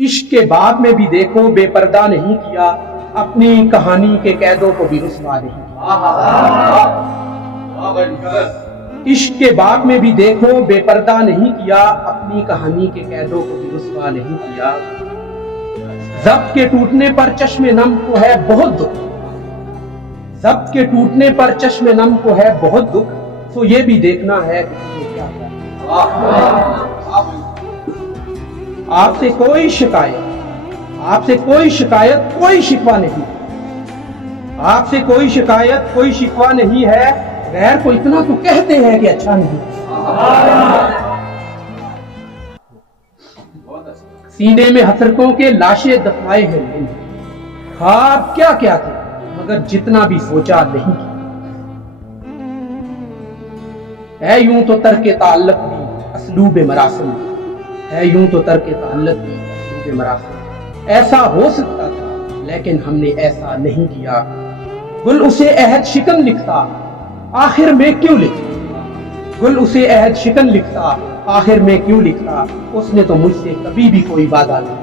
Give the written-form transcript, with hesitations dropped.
इश्क के बाब में भी देखो बेपर्दा नहीं किया, अपनी कहानी के कैदों को भी रुसवा नहीं किया। इश्क के बाब में भी देखो बेपर्दा नहीं किया, अपनी कहानी के कैदों को भी रुसवा नहीं किया। ज़ब्त के टूटने पर चश्मे नम को है बहुत दुख, ज़ब्त के टूटने पर चश्मे नम को है बहुत दुख, तो ये भी देखना है कि तुमने क्या किया। आपसे कोई शिकायत कोई शिकवा नहीं, आपसे कोई शिकायत कोई शिकवा नहीं है, गैर को इतना तो कहते हैं कि अच्छा नहीं। सीने में हसरतों के लाशें दफनाए हैं मैंने, ख्वाब क्या क्या थे मगर जितना भी सोचा नहीं किया। है यूं तो तर्के ताल्लुक भी असलूबे मरासिम, है यूं तो तर्के ताल्लुक भी असलूबे मरासिम। ऐसा हो सकता था लेकिन हमने ऐसा नहीं किया। गुल उसे अहद शिकन लिखता आखिर में क्यों लिखता, गुल उसे अहद शिकन लिखता आखिर में क्यों लिखता, उसने तो मुझसे कभी भी कोई वादा नहीं।